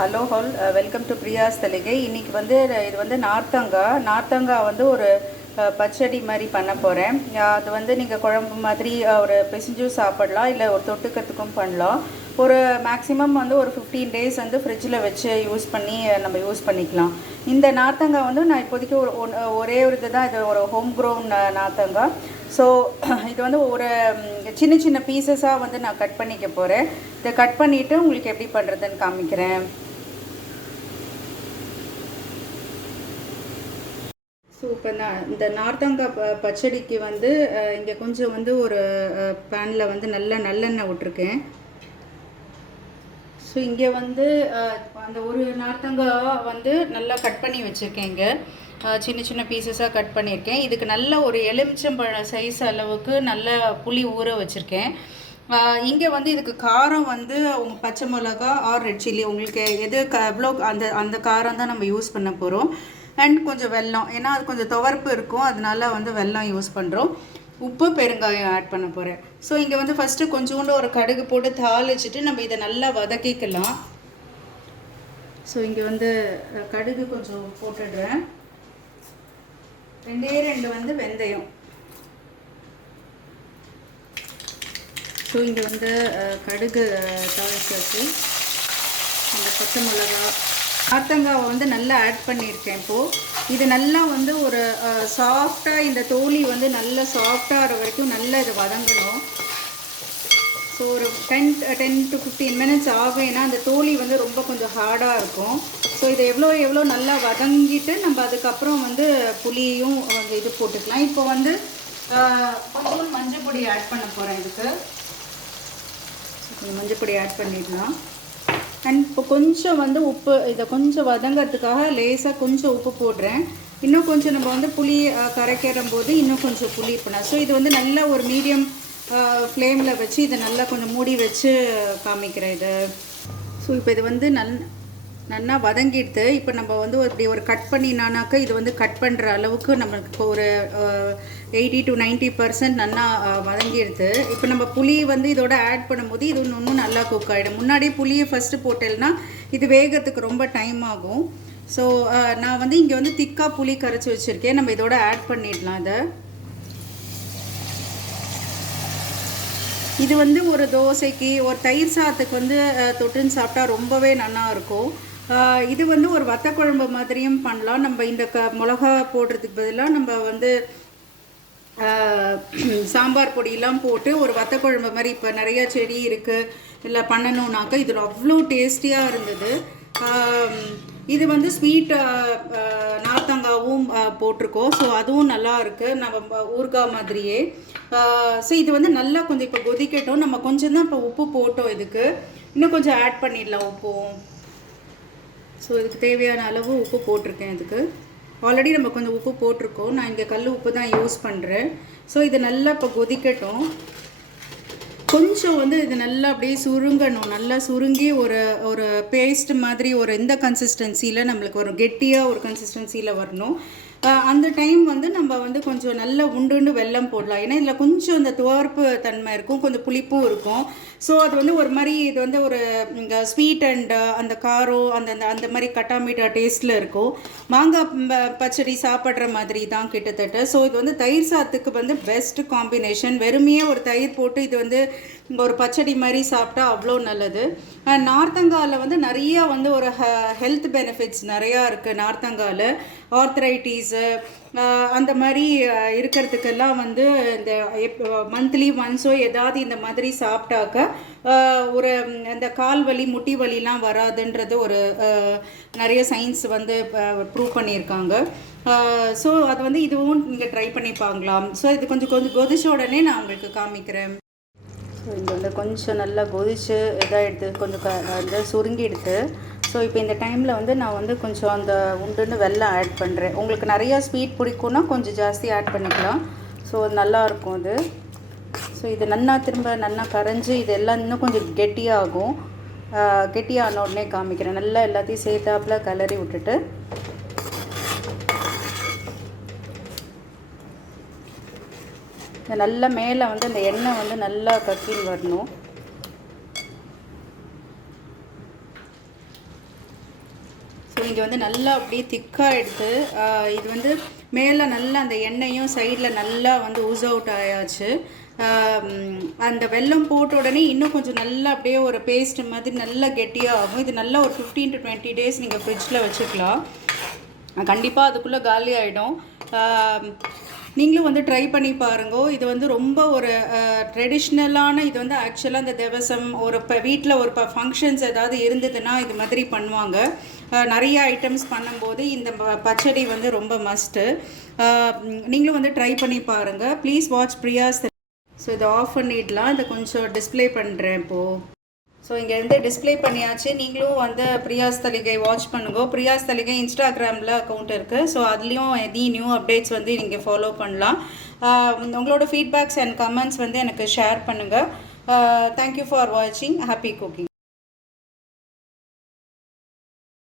Hello hall welcome to Priya's Thaligai. இன்றைக்கி வந்து இது வந்து நார்த்தங்கா வந்து ஒரு பச்சடி மாதிரி பண்ண போகிறேன். அது வந்து நீங்கள் குழம்பு மாதிரி ஒரு பிசைஞ்சும் சாப்பிடலாம், இல்லை ஒரு தொட்டுக்கிறதுக்கும் பண்ணலாம். ஒரு மேக்ஸிமம் வந்து ஒரு 15 days வந்து ஃப்ரிட்ஜில் வச்சு நம்ம யூஸ் பண்ணிக்கலாம். இந்த நார்த்தங்கா வந்து நான் இப்போதைக்கு ஒரே ஒரு இது தான், இது ஒரு ஹோம் க்ரோன் நார்த்தங்கா. ஸோ இது வந்து ஒரு சின்ன சின்ன பீசஸாக வந்து நான் கட் பண்ணிக்க போகிறேன். இதை கட் பண்ணிவிட்டு உங்களுக்கு எப்படி பண்ணுறதுன்னு காமிக்கிறேன். ஸோ இப்போ நான் இந்த நார்த்தங்கா பச்சடிக்கு வந்து இங்கே கொஞ்சம் வந்து ஒரு பேனில் வந்து நல்லெண்ணெய் விட்டுருக்கேன். ஸோ இங்கே வந்து அந்த ஒரு நார்த்தங்கா வந்து நல்லா கட் பண்ணி வச்சுருக்கேன். இங்கே சின்ன சின்ன பீசஸாக கட் பண்ணியிருக்கேன். இதுக்கு நல்ல ஒரு எலுமிச்சம்பழம் சைஸ் அளவுக்கு நல்ல புளி ஊற வச்சுருக்கேன். இங்கே வந்து இதுக்கு காரம் வந்து உங்கள் பச்சை மிளகா ஆர் ரெட் சில்லி உங்களுக்கு எது எவ்வளோ அந்த காரம் தான் நம்ம யூஸ் பண்ண போகிறோம். அண்ட் கொஞ்சம் வெல்லம், ஏன்னா அது கொஞ்சம் துவர்ப்பு இருக்கும், அதனால வந்து வெல்லம் யூஸ் பண்ணுறோம். உப்பு பெருங்காயம் ஆட் பண்ண போகிறேன். ஸோ இங்கே வந்து ஃபஸ்ட்டு கொஞ்சோண்டு ஒரு கடுகு போட்டு தாளிச்சிட்டு நம்ம இதை நல்லா வதக்கிக்கலாம். ஸோ இங்கே வந்து கடுகு கொஞ்சம் போட்டுடுறேன். ரெண்டு வந்து வெந்தயம். ஸோ இங்கே வந்து கடுகு தாளிச்சாச்சு. இந்த பச்சை மிளகா நார்த்தங்காவை வந்து நல்லா ஆட் பண்ணியிருக்கேன். இப்போது இது நல்லா வந்து ஒரு சாஃப்டாக, இந்த தோலி வந்து நல்லா சாஃப்டாகிற வரைக்கும் நல்லா இது வதங்கணும். ஸோ ஒரு 10 to 15 minutes ஆகும், ஏன்னா அந்த தோலி வந்து ரொம்ப கொஞ்சம் ஹார்டாக இருக்கும். ஸோ இதை எவ்வளோ நல்லா வதங்கிட்டு நம்ம அதுக்கப்புறம் வந்து புளியும் இது போட்டுக்கலாம். இப்போ வந்து கொஞ்சம் மஞ்சள் பொடி ஆட் பண்ண போகிறேன். இதுக்கு மஞ்சள் பொடி ஆட் பண்ணிடலாம். அண்ட் இப்போ கொஞ்சம் வந்து உப்பு, இதை கொஞ்சம் வதங்கிறதுக்காக லேசாக கொஞ்சம் உப்பு போடுறேன். இன்னும் கொஞ்சம் நம்ம வந்து புளி கரைக்கிற போது இன்னும் கொஞ்சம் புளி பண்ணலாம். ஸோ இது வந்து நல்ல ஒரு மீடியம் ஃப்ளேமில் வச்சு இதை நல்லா கொஞ்சம் மூடி வச்சு காமிக்கிறேன் இது. ஸோ இப்போ இது வந்து நல்லா வதங்கிடுது. இப்போ நம்ம வந்து இப்படி ஒரு கட் பண்ணினானாக்கா இது வந்து கட் பண்ணுற அளவுக்கு நம்மளுக்கு ஒரு 80 to 90% நல்லா வதங்கிடுது. இப்போ நம்ம புளி வந்து இதோட ஆட் பண்ணும்போது இது இன்னும் நல்லா குக் ஆகிடும். முன்னாடியே புளியை ஃபஸ்ட்டு போட்டேன்னா இது வேகத்துக்கு ரொம்ப டைம் ஆகும். ஸோ நான் வந்து இங்கே வந்து திக்காக புளி கரைச்சி வச்சுருக்கேன். நம்ம இதோட ஆட் பண்ணிடலாம். இது வந்து ஒரு தோசைக்கு, ஒரு தயிர் சாதத்துக்கு வந்து தொட்டுன்னு சாப்பிட்டா ரொம்பவே நல்லா இருக்கும். இது வந்து ஒரு வத்த குழம்பு மாதிரியும் பண்ணலாம். நம்ம இந்த மிளகா போடுறதுக்கு பதிலாக நம்ம வந்து சாம்பார் பொடியெல்லாம் போட்டு ஒரு வத்த குழம்பு மாதிரி இப்போ நிறையா செடி இருக்குது இல்லை பண்ணணுன்னாக்கா இது அவ்வளோ டேஸ்டியாக இருந்தது. இது வந்து ஸ்வீட் நார்த்தங்காவும் போட்டிருக்கோம். ஸோ அதுவும் நல்லா இருக்குது, நம்ம ஊறுகாய் மாதிரியே. ஸோ இது வந்து நல்லா கொஞ்சம் இப்போ கொதிக்கட்டும். நம்ம கொஞ்சம் தான் இப்போ உப்பு போட்டோம், இதுக்கு இன்னும் கொஞ்சம் ஆட் பண்ணிடலாம் உப்பும். ஸோ இதுக்கு தேவையான அளவு உப்பு போட்டிருக்கேன். இதுக்கு ஆல்ரெடி நம்ம கொஞ்சம் உப்பு போட்டிருக்கோம். நான் இங்கே கல் உப்பு தான் யூஸ் பண்ணுறேன். ஸோ இது நல்லா இப்போ கொதிக்கட்டும். கொஞ்சம் வந்து இது நல்லா அப்படியே சுருங்கணும். நல்லா சுருங்கி ஒரு பேஸ்ட் மாதிரி ஒரு இந்த கன்சிஸ்டன்சியில் நம்மளுக்கு ஒரு கெட்டியாக ஒரு கன்சிஸ்டன்சியில் வரணும். அந்த டைம் வந்து நம்ம வந்து கொஞ்சம் நல்லா உண்டு வெல்லம் போடலாம். ஏன்னா இதில் கொஞ்சம் இந்த துவர்ப்பு தன்மை இருக்கும், கொஞ்சம் புளிப்பும் இருக்கும். ஸோ அது வந்து ஒரு மாதிரி இது வந்து ஒரு ஸ்வீட் அண்ட் அந்த காரம் அந்த மாதிரி கட்டாமீட்டா டேஸ்ட்டில் இருக்கும். மாங்காய் பச்சடி சாப்பிட்ற மாதிரி தான் கிட்டத்தட்ட. ஸோ இது வந்து தயிர் சாதத்துக்கு வந்து பெஸ்ட் காம்பினேஷன். வெறுமையே ஒரு தயிர் போட்டு இது வந்து ஒரு பச்சடி மாதிரி சாப்பிட்டா அவ்வளோ நல்லது. நார்த்தங்காவில் வந்து நிறையா வந்து ஒரு ஹெல்த் பெனிஃபிட்ஸ் நிறையா இருக்குது. நார்த்தங்காவில் ஆர்த்ரைட்டிஸு அந்த மாதிரி இருக்கிறதுக்கெல்லாம் வந்து இந்த மந்த்லி ஒன்ஸோ ஏதாவது இந்த மாதிரி சாப்பிட்டாக்க ஒரு அந்த கால் வலி முட்டி வலிலாம் வராதுன்றது ஒரு நிறைய சயின்ஸ் வந்து ப்ரூவ் பண்ணியிருக்காங்க. ஸோ அது வந்து இதுவும் நீங்கள் ட்ரை பண்ணி பார்க்கலாம். ஸோ இது கொஞ்சம் கொதிச்ச உடனே நான் உங்களுக்கு காமிக்கிறேன். ஸோ இங்கே வந்து கொஞ்சம் நல்லா கொதிச்சு இதாகிடுது, கொஞ்சம் வந்து சுருங்கிடுது. ஸோ இப்போ இந்த டைமில் வந்து நான் வந்து கொஞ்சம் அந்த உண்டுன்னு வெல்லம் ஆட் பண்ணுறேன். உங்களுக்கு நிறையா ஸ்வீட் பிடிக்கும்னா கொஞ்சம் ஜாஸ்தி ஆட் பண்ணிக்கலாம். ஸோ நல்லாயிருக்கும் அது. ஸோ இது நல்லா கரைஞ்சி இது எல்லாம் இன்னும் கொஞ்சம் கெட்டியாகும். கெட்டியான உடனே காமிக்கிறேன். நல்லா எல்லாத்தையும் சேர்த்தாப்பில் கிளறி விட்டுட்டு இந்த நல்லா மேலே வந்து அந்த எண்ணெய் வந்து நல்லா கக்கின்னு வரணும். இங்கே வந்து நல்லா அப்படியே திக்காக எடுத்து இது வந்து மேலே நல்லா அந்த எண்ணெயும் சைடில் நல்லா வந்து ஊஸ் அவுட் ஆயாச்சு. அந்த வெல்லம் போட்ட உடனே இன்னும் கொஞ்சம் நல்லா அப்படியே ஒரு பேஸ்ட் மாதிரி நல்லா கெட்டியாக ஆகும். இது நல்லா ஒரு 15 to 20 days நீங்கள் ஃப்ரிட்ஜில் வச்சுக்கலாம். கண்டிப்பாக அதுக்குள்ளே காலி ஆகிடும். நீங்களும் வந்து ட்ரை பண்ணி பாருங்க. இது வந்து ரொம்ப ஒரு ட்ரெடிஷ்னலான, இது வந்து ஆக்சுவலாக இந்த திவசம் ஒரு இப்போ வீட்டில் ஒரு ஃபங்க்ஷன்ஸ் ஏதாவது இருந்ததுன்னா இது மாதிரி பண்ணுவாங்க. நிறைய ஐட்டம்ஸ் பண்ணும்போது இந்த பச்சடி வந்து ரொம்ப மஸ்ட்டு. நீங்களும் வந்து ட்ரை பண்ணி பாருங்கள். Please watch Priya's. ஸோ இதை ஆஃப் பண்ணிடலாம். இதை கொஞ்சம் டிஸ்பிளே பண்ணுறேன் இப்போது. ஸோ இங்கே வந்து டிஸ்பிளே பண்ணியாச்சு. நீங்களும் வந்து பிரியாஸ் தலிகை வாட்ச் பண்ணுங்க. பிரியாஸ் தலிகை இன்ஸ்டாகிராமில் அக்கௌண்ட் இருக்குது. ஸோ அதுலேயும் எதி நியூ அப்டேட்ஸ் வந்து நீங்கள் ஃபாலோ பண்ணலாம். உங்களோட ஃபீட்பேக்ஸ் அண்ட் கமெண்ட்ஸ் வந்து எனக்கு ஷேர் பண்ணுங்கள். தேங்க்யூ ஃபார் வாட்சிங். Happy cooking.